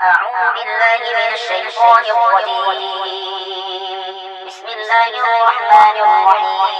أعوذ بالله من الشيطان الرجيم. بسم الله الرحمن الرحيم.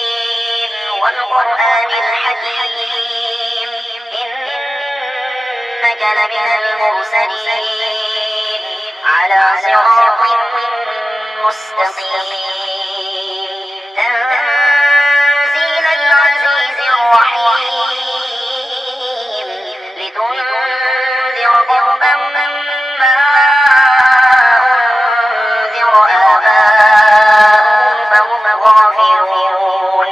ياسين والقرآن الحكيم إنك لمن المرسلين على صراط مستقيم تنزيل العزيز الرحيم لتنذر قوما ما أنذر آباؤهم فهم غافلون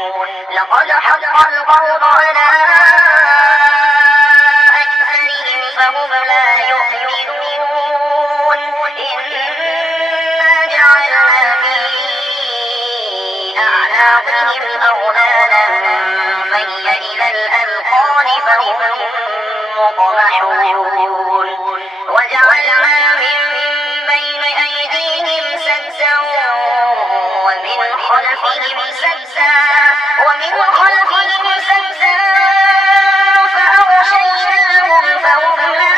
لقد حق القول على أكثرهم فهم لا يؤمنون إنا جعلنا في أعناقهم أغلالا فهي إلى الأذقان فهم مقمحون وجعلنا من بين أيديهم سدا ومن خلفهم سدا فأغشيناهم فهم لا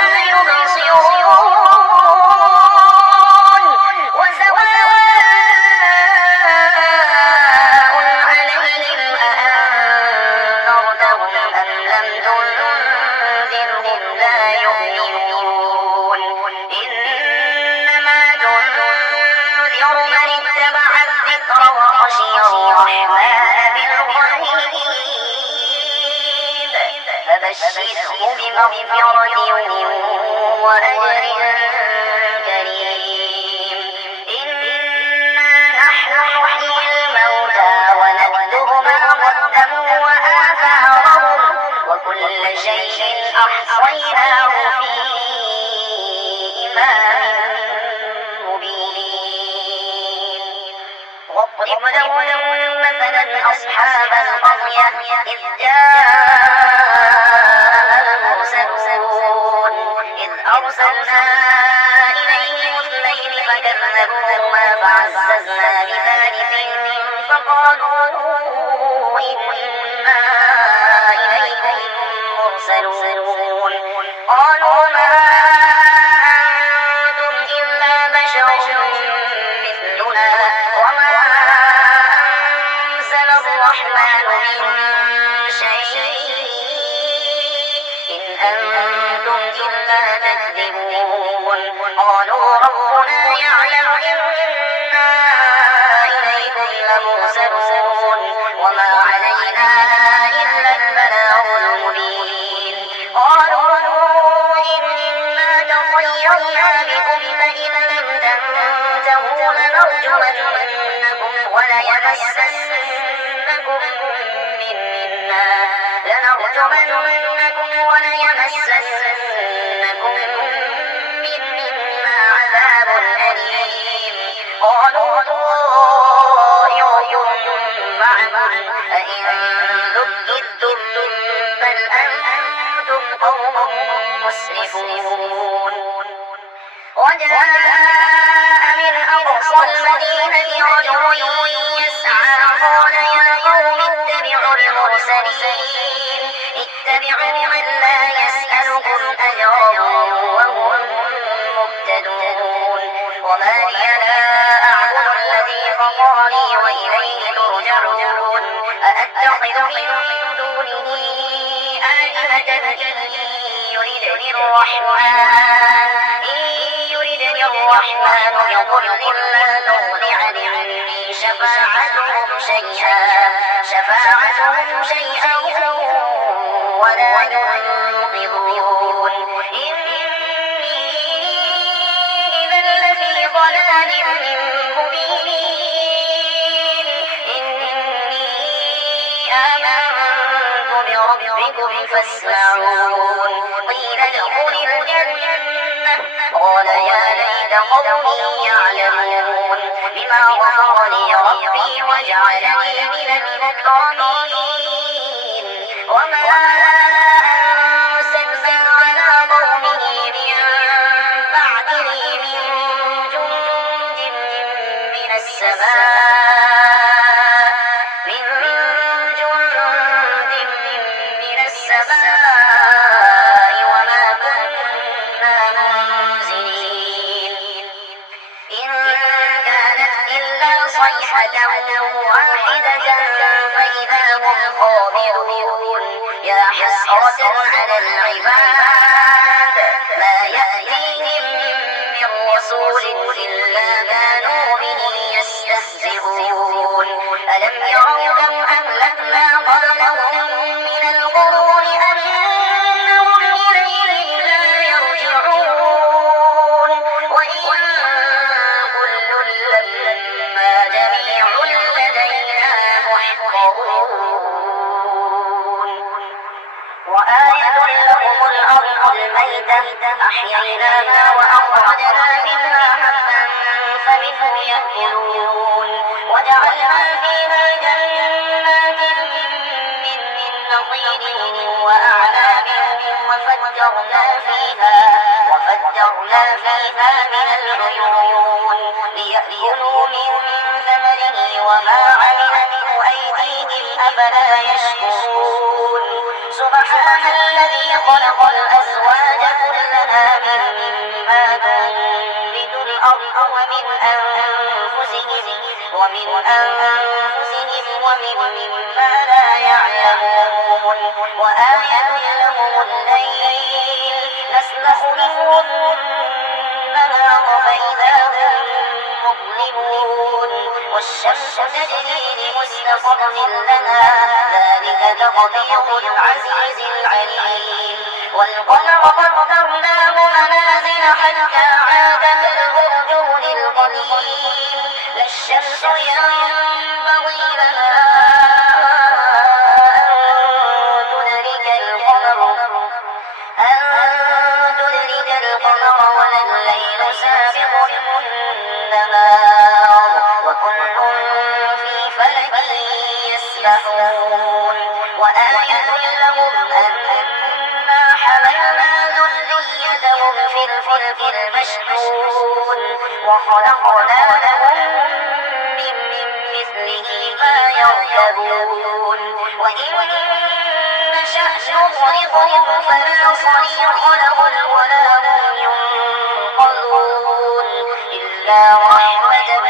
يبصرون وسواء عليهم أأنذرتهم أم لم تنذرهم لا يؤمنون إنما تنذر من اتبع الذكر وخشي الرحمن بالغيب فبشره بمغفرة وأجر كريم إنا نحن نحيي الموتى ونكتب ما قدموا وآثارهم وكل شيء أحصيناه في إمام مبين واضرب لهم مثلا أصحاب القرية إذ جاءها المرسلون إذ أرسلنا إليهم اثنين فكذبوهما فعززنا بثالث فقالوا إنا إليكم مرسلون قالوا ما أنتم إلا بشر مثلنا وما أنزل الرحمن من شيء إن أنتم إلا تكذبون قالوا ربنا يعلم إنا إليكم لمرسلون وما علينا إلا البلاغ المبين قالوا إنا تطيرنا بكم فإن لم تنتهوا لنرجمنكم وليمسنكم منا عذاب أليم قالوا طائركم معكم أئن ذكرتم بل أنتم قوم مسرفون وجاء من أقصى المدينة رجل يسعى قال يا قوم اتبعوا المرسلين اتبعوا من لا يسألكم أجرا وهم مهتدون وما لي لا أعبد الذي فطرني وإليه ترجعون أأتخذ من دونه آلهة إن يردني الرحمن بضر لا تغن عني شفاعتهم شيئا ولا ينقذون إني إذا لفي ضلال مبين إني آمنت بربكم فاسمعون قيل ادخل الجنة قال يا ليت قومي يعلمون بما غفر لي ربي وجعلني من المكرمين وما أرسلنا على قومه من بعده من جند من السماء السماء صيحة واحدة فإذا هم خامدون يا حسرة على العباد ما يأتيهم من رسول إلا كانوا به يستهزئون ألم يروا كم أهلكنا قبلهم من القرون أنهم إليهم لا يرجعون وإن كل لما جميع لدينا محضرون وآية لهم الأرض الميتة أحييناها وأخرجنا منها حبا فمنه يأكلون وجعلنا فيها جنات من نخيل وأعناب وفجرنا فيها من العيون ليأكلوا من ثمره وما عملته أيديهم أفلا يشكرون سبحان الذي خلق الأزواج كلها مما تنبت الأرض ومما لا يعلمون وآية لهم الليل نسلخ منه النهار فإذا هم مظلمون والشمس تجري لمستقر لها ذلك تقدير العزيز العليم والقمر قدرناه منازل حتى عاد كالعرجون القديم لا الشمس ينبغي لها أن تدرك القمر ولا الليل سابق النهار وكل في فلك يسبحون وآية لهم أنا حملنا ذريتهم في الفلك المشحون وخلقنا لهم من مثله ما يركبون وإن نشأ نغرقهم فلا صريخ لهم ولا هم ينقذون إلا رحمة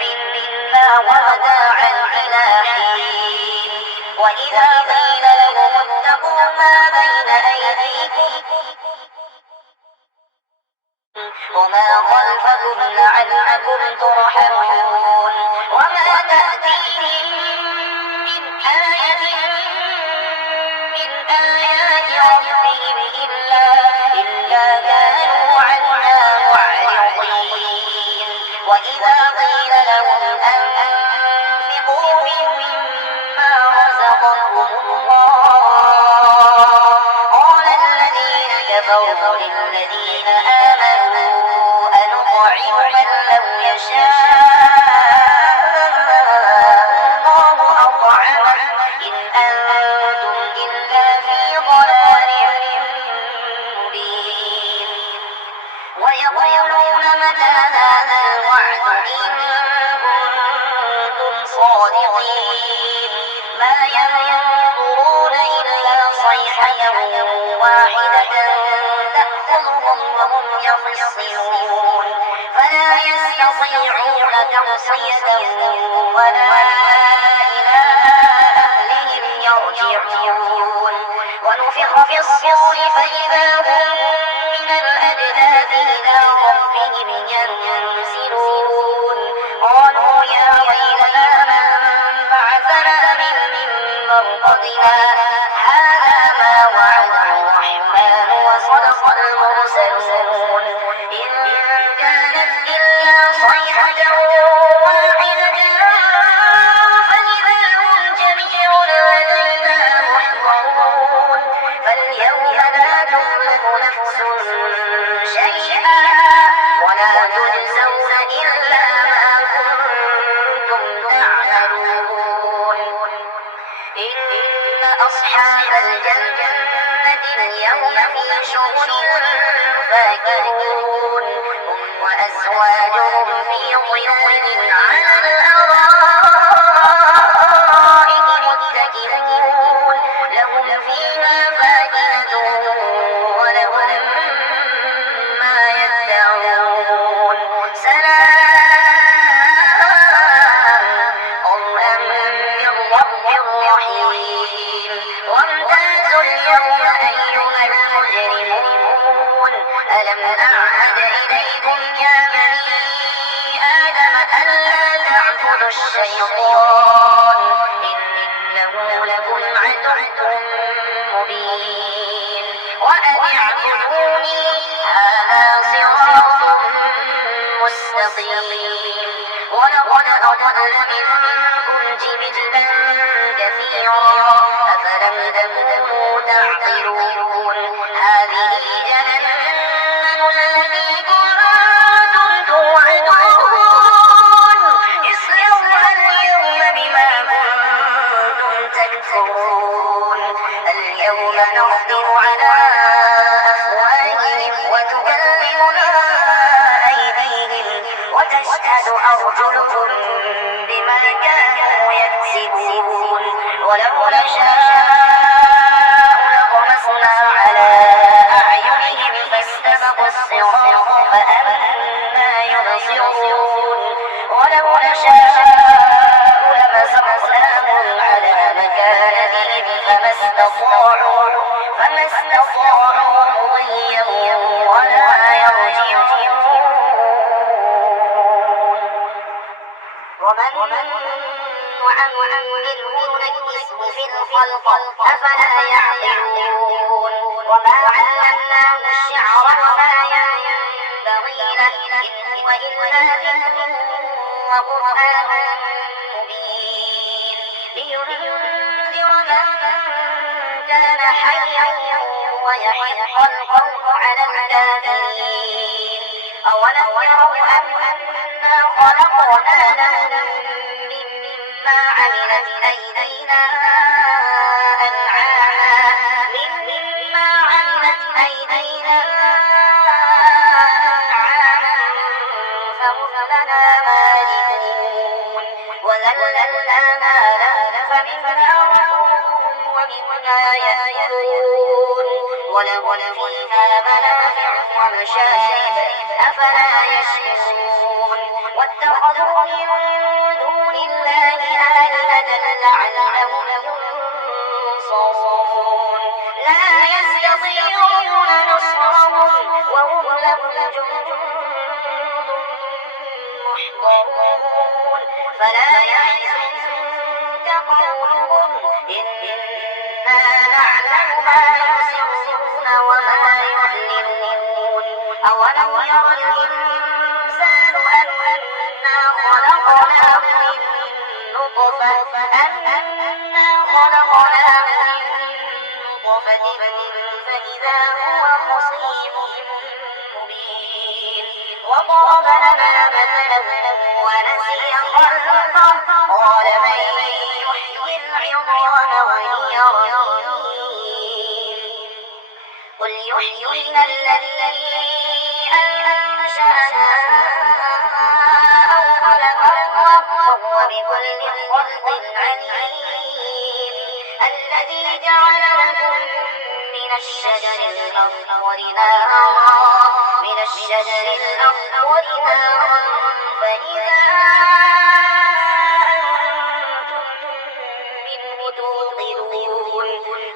منا ومتاعا إلى حين وإذا قيل لهم اتقوا ما بين أيديكم وما خلفكم لعلكم ترحمون وما تأتيهم من آية من آيات ربهم إلا كانوا عنها معرضين وإذا قيل لهم أنفقوا مما رزقكم الله قال الذين كفروا للذين آمنوا أنطعم من لو يشاء الله أطعمه إن أنتم إلا في ضلال مبين ويقولون متى هذا الوعد إن كنتم صادقين ما ينظرون إلا صيحة واحدة تأخذهم وهم يخصمون فلا يستطيعون توصية ولا إلى أهلهم يرجعون ونفخ في الصور فإذا هم من الأجداث إلى ربهم ينسلون قالوا يا ويلنا من بعثنا من مرقدنا هذا ما وعد الرحمن وصدق المرسلون إن كانت إلا صيحة واحدة فإذا هم جميع لدينا محضرون فاليوم لا تظلم نفس شيئا ولا تجزون إلا ما كنتم تعملون إن أصحاب الجنة اليوم في شغل فاكهون هم وأزواجهم في ظلال على الأرائك متكئون لهم فيها فاكهة ولهم ما يدعون سلام اليوم أيها المجرمون ألم أعهد إليكم يا بني آدم ألا تعبدوا الشيطان إنه لكم عدو مبين وأن اعبدوني هذا صراط مستقيم ولقد أضل منكم جبلا كثيرا أفلم تكونوا تعقلون هذه جهنم التي كنتم توعدون اصلوها اليوم بما كنتم تكفرون اليوم نختم على أفواههم وتكلمنا أيديهم وتشهد أرجلهم بما كانوا يكسبون ولو نشاء لطمسنا على أعينهم فاستبقوا الصراط فأنى يبصرون ولو نشاء لمسخناهم على مكانتهم فما استطاعوا مضيا ولا يرجعون ومن نعمره نكسه في الخلق أفلا يعقلون وما علمناه الشعر وما ينبغي له إن هو إلا ذكر وقرآن مبين لينذر من كان حيا ويحق القول على الكافرين أولم يروا أنا خلقنا لهم مما عملت أيدينا أنعاما فهم لنا مالكون وذللناها لهم فمنها ركوبهم ومنها يأكلون ولهم فيها منافع ومشارب أفلا يشكرون واتخذوا من دون الله آلهة لعلهم ينصرون لا يستطيعون نصرهم وهم لهم جند محضرون فلا يحزنك قولهم إنا نعلم ما يسرون وما يعلنون أولم ير الإنسان أنا خلقناه من نطفة فإذا هو خصيم مبين وضرب لنا مثلا ونسي خلقه قال من يحيي العظام وهي رميم قل يحييها الذي أنشأها أول مرة وهو بكل خلق عليم الذي جعل لكم من الشجر الأخضر نارا فإذا أنتم منه توقدون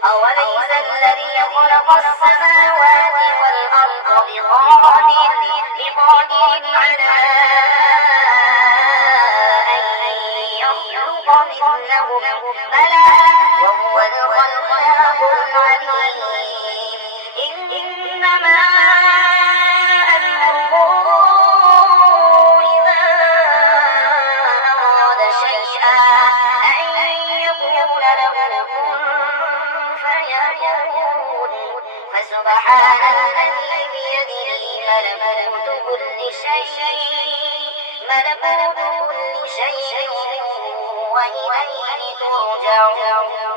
أوليس الذي خلق السماوات والأرض بقادر على أن يخلق مثلهم بلى وهو الخلاق العليم إنما أمره إذا أراد شيئا أن يقول له كن فيكون فسبحان الذي بيده ملكوت كل شيء وإليه ترجعون